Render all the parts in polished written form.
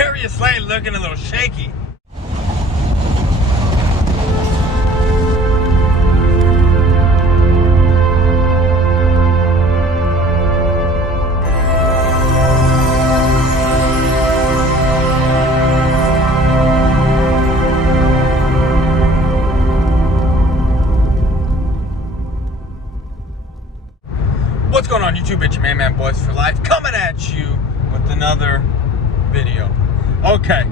Darius Slay looking a little shaky. What's going on YouTube? It's your man Boys for Life coming at you with another video. Okay,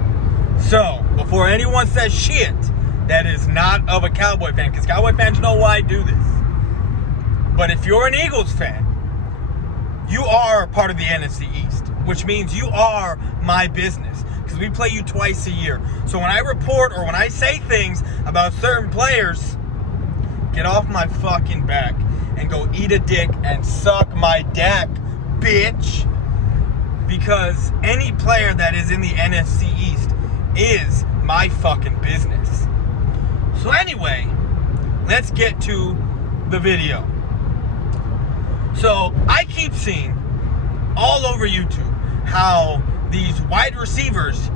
so before anyone says shit that is not of a Cowboy fan, because Cowboy fans know why I do this, but if you're an Eagles fan, you are part of the NFC East, which means you are my business, because we play you twice a year. So when I report or when I say things about certain players, get off my fucking back and go eat a dick and suck my dick, bitch. Because any player that is in the NFC East is my fucking business. So anyway, let's get to the video. So I keep seeing all over YouTube how these wide receivers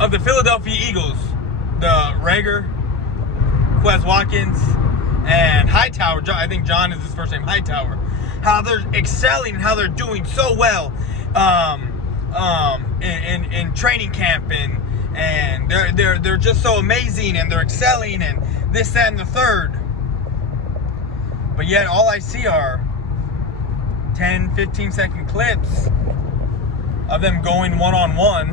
of the Philadelphia Eagles, the Rager, Quez Watkins, and Hightower, I think John is his first name, Hightower, how they're excelling, how they're doing so well in training camp, and they're just so amazing, and they're excelling, and this, that, and the third. But yet all I see are 10, 15 second clips of them going one-on-one.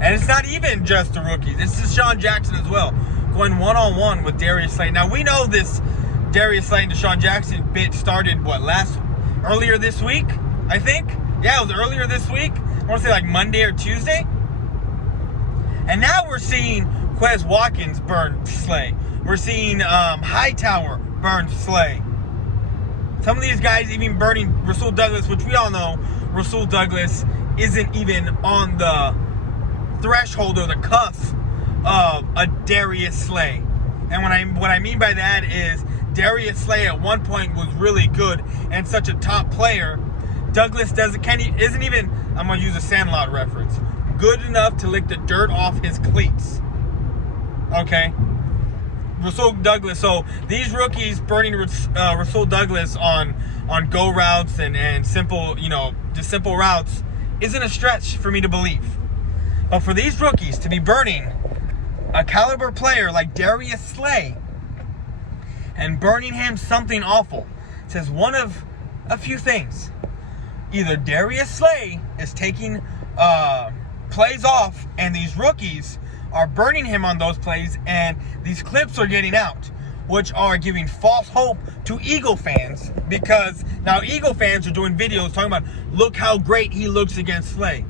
And it's not even just the rookies. This is Sean Jackson as well, going one-on-one with Darius Slay. Now, we know this Darius Slay and Deshaun Jackson bit started, earlier this week, I think? Yeah, it was earlier this week. I want to say like Monday or Tuesday. And now we're seeing Quez Watkins burn Slay. We're seeing Hightower burn Slay. Some of these guys even burning Rasul Douglas, which we all know Rasul Douglas isn't even on the threshold or the cusp of a Darius Slay. And what I mean by that is Darius Slay at one point was really good and such a top player. Douglas isn't even, I'm going to use a Sandlot reference, good enough to lick the dirt off his cleats. Okay? Rasul Douglas, so these rookies burning Rasul Douglas on go routes and simple, just simple routes isn't a stretch for me to believe. But for these rookies to be burning a caliber player like Darius Slay and burning him something awful, says one of a few things. Either Darius Slay is taking plays off and these rookies are burning him on those plays, and these clips are getting out, which are giving false hope to Eagle fans, because now Eagle fans are doing videos talking about, look how great he looks against Slay.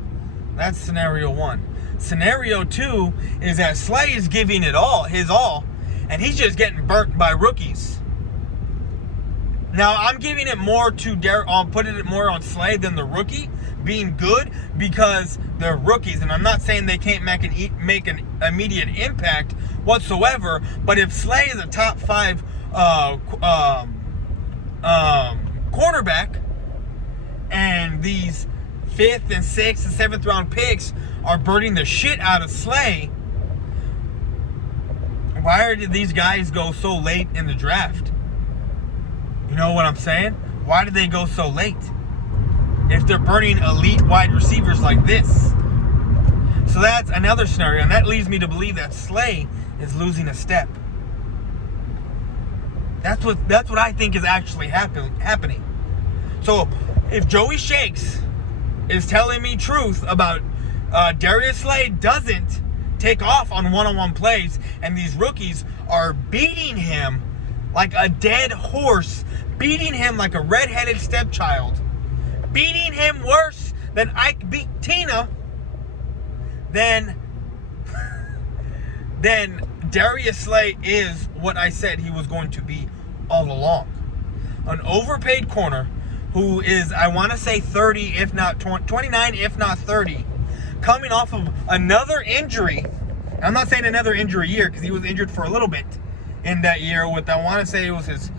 That's scenario one. Scenario two is that Slay is giving it all, his all, and he's just getting burnt by rookies. Now, I'm giving it more to I'm putting it more on Slay than the rookie being good, because they're rookies, and I'm not saying they can't make an immediate impact whatsoever. But if Slay is a top 5 quarterback, and these 5th and 6th and 7th round picks are burning the shit out of Slay, why did these guys go so late in the draft? You know what I'm saying? Why did they go so late if they're burning elite wide receivers like this? So that's another scenario, and that leads me to believe that Slay is losing a step. That's what I think is actually happening. So if Joey Shakes is telling me truth about Darius Slay doesn't take off on one-on-one plays, and these rookies are beating him like a dead horse, beating him like a red-headed stepchild, beating him worse than Ike beat Tina, then Darius Slay is what I said he was going to be all along. An overpaid corner who is, I want to say 30, if not 29, if not 30, coming off of another injury. I'm not saying another injury year, because he was injured for a little bit in that year with, I want to say it was his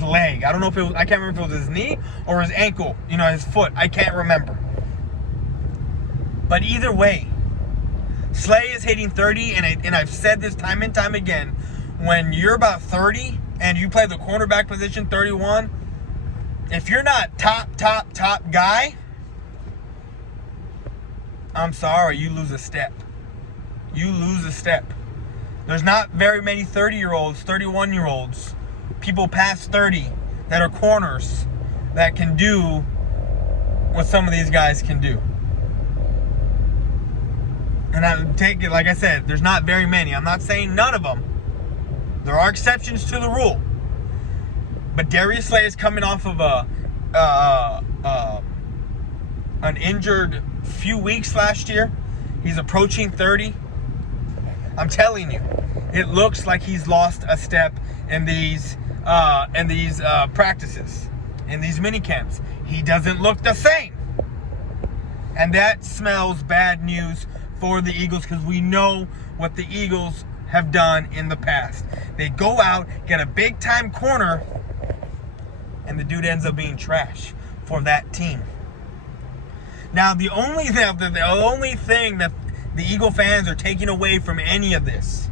leg. I don't know if it was, I can't remember if it was his knee or his ankle, his foot. I can't remember. But either way, Slay is hitting 30, and I've said this time and time again, when you're about 30 and you play the cornerback position, 31, if you're not top guy, I'm sorry, you lose a step. You lose a step. There's not very many 30-year-olds, 31-year-olds, people past 30 that are corners that can do what some of these guys can do. And I take it, like I said, there's not very many. I'm not saying none of them. There are exceptions to the rule. But Darius Slay is coming off of an injured few weeks last year. He's approaching 30. I'm telling you, it looks like he's lost a step in these practices, in these mini camps. He doesn't look the same. And that smells bad news for the Eagles, because we know what the Eagles have done in the past. They go out, get a big time corner, and the dude ends up being trash for that team. Now, the only thing that the Eagle fans are taking away from any of this,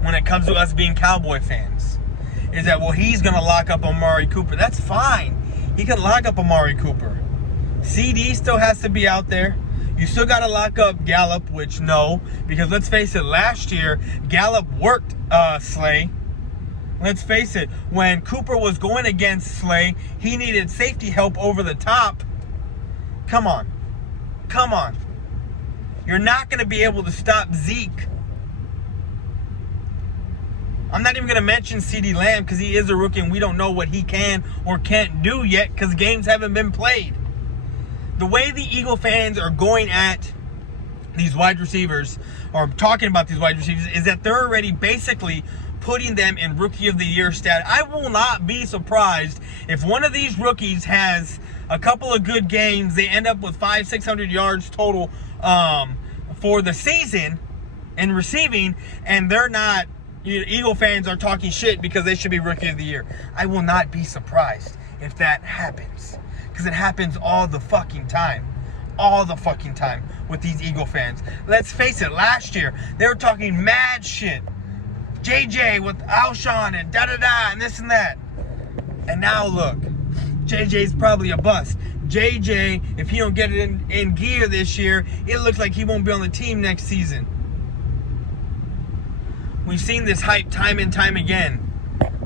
when it comes to us being Cowboy fans, is that, well, he's going to lock up Amari Cooper. That's fine. He can lock up Amari Cooper. CD still has to be out there. You still got to lock up Gallup, which no, because let's face it, last year, Gallup worked Slay. Let's face it, when Cooper was going against Slay, he needed safety help over the top. Come on. Come on. You're not going to be able to stop Zeke. I'm not even going to mention CeeDee Lamb because he is a rookie and we don't know what he can or can't do yet because games haven't been played. The way the Eagle fans are going at these wide receivers, or talking about these wide receivers, is that they're already basically putting them in Rookie of the Year stat. I will not be surprised if one of these rookies has a couple of good games, they end up with 500-600 yards total for the season in receiving, and they're not, Eagle fans are talking shit because they should be Rookie of the Year. I will not be surprised if that happens, because it happens all the fucking time. All the fucking time with these Eagle fans. Let's face it, last year, they were talking mad shit. JJ with Alshon and da-da-da and this and that. And now look, JJ's probably a bust. JJ, if he don't get it in gear this year, it looks like he won't be on the team next season. We've seen this hype time and time again.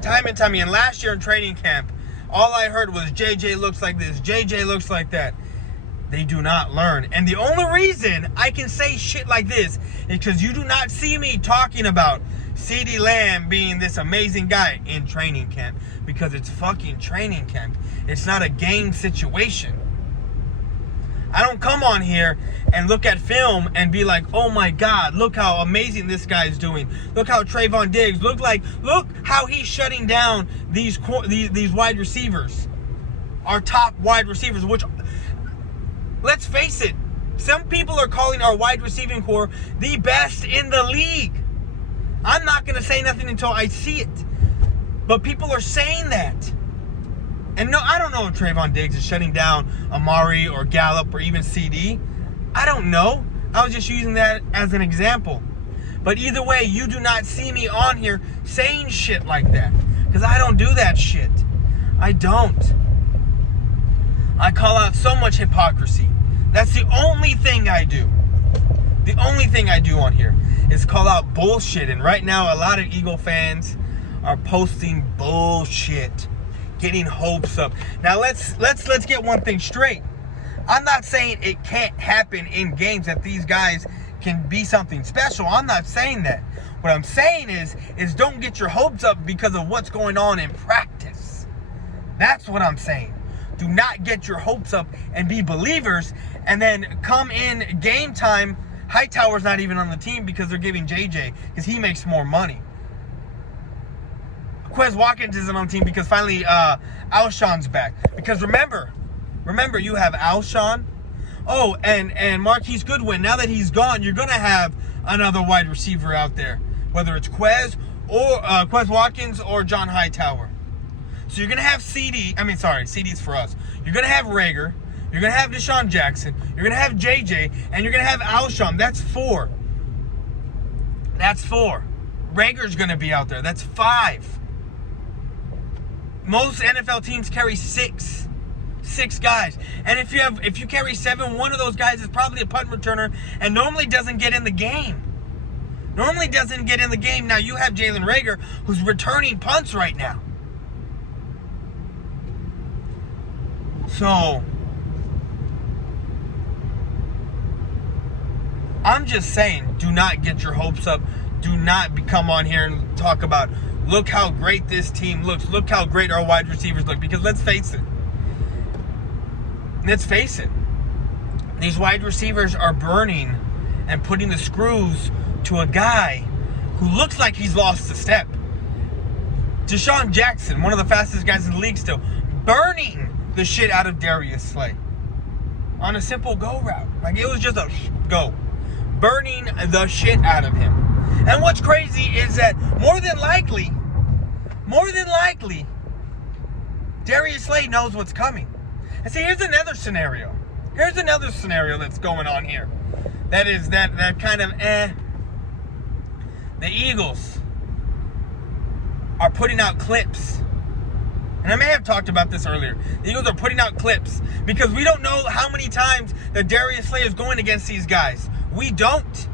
Time and time again. Last year in training camp, all I heard was JJ looks like this, JJ looks like that. They do not learn. And the only reason I can say shit like this is because you do not see me talking about CeeDee Lamb being this amazing guy in training camp, because it's fucking training camp. It's not a game situation. I don't come on here and look at film and be like, oh my God, look how amazing this guy is doing. Look how Trayvon Diggs, look how he's shutting down these wide receivers. Our top wide receivers, which, let's face it, some people are calling our wide receiving core the best in the league. I'm not going to say nothing until I see it. But people are saying that. And no, I don't know if Trayvon Diggs is shutting down Amari or Gallup or even CD. I don't know. I was just using that as an example. But either way, you do not see me on here saying shit like that. Because I don't do that shit. I don't. I call out so much hypocrisy. That's the only thing I do. The only thing I do on here is call out bullshit. And right now, a lot of Eagle fans are posting bullshit, getting hopes up. Now let's get one thing straight. I'm not saying it can't happen in games that these guys can be something special. I'm not saying that. What I'm saying is don't get your hopes up because of what's going on in practice. That's what I'm saying. Do not get your hopes up and be believers, and then come in game time, Hightower's not even on the team because they're giving JJ, because he makes more money. Quez Watkins isn't on the team because finally Alshon's back. Because remember, you have Alshon. Oh, and Marquise Goodwin. Now that he's gone, you're going to have another wide receiver out there. Whether it's Quez Watkins or John Hightower. So you're going to have CD's for us. You're going to have Rager. You're going to have Deshaun Jackson. You're going to have JJ. And you're going to have Alshon. That's 4. That's 4. Rager's going to be out there. That's 5. Most NFL teams carry 6 guys. And if you carry 7, one of those guys is probably a punt returner and normally doesn't get in the game. Now you have Jalen Reagor, who's returning punts right now. So I'm just saying, do not get your hopes up. Do not come on here and talk about, look how great this team looks. Look how great our wide receivers look. Because let's face it. These wide receivers are burning and putting the screws to a guy who looks like he's lost a step. Deshaun Jackson, one of the fastest guys in the league still, burning the shit out of Darius Slay on a simple go route. Like, it was just a go. Burning the shit out of him. And what's crazy is that more than likely, Darius Slay knows what's coming. And see, here's another scenario. That's going on here. That is that kind of The Eagles are putting out clips. And I may have talked about this earlier. The Eagles are putting out clips because we don't know how many times that Darius Slay is going against these guys. We don't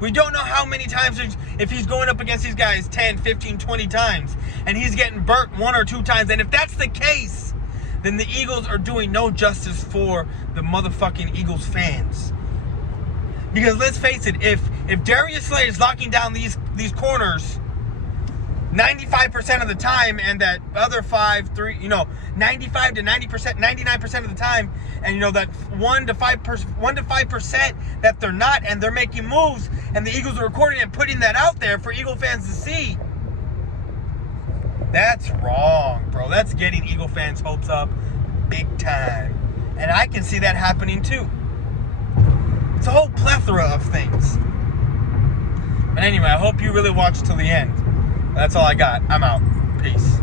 know how many times, if he's going up against these guys 10, 15, 20 times, and he's getting burnt 1 or 2 times. And if that's the case, then the Eagles are doing no justice for the motherfucking Eagles fans. Because let's face it, if Darius Slay is locking down these corners 95% of the time, and that other 95 to 90%, 99% of the time, and that 1 to 5% that they're not, and they're making moves, and the Eagles are recording and putting that out there for Eagle fans to see. That's wrong, bro. That's getting Eagle fans' hopes up big time. And I can see that happening too. It's a whole plethora of things. But anyway, I hope you really watched till the end. That's all I got. I'm out. Peace.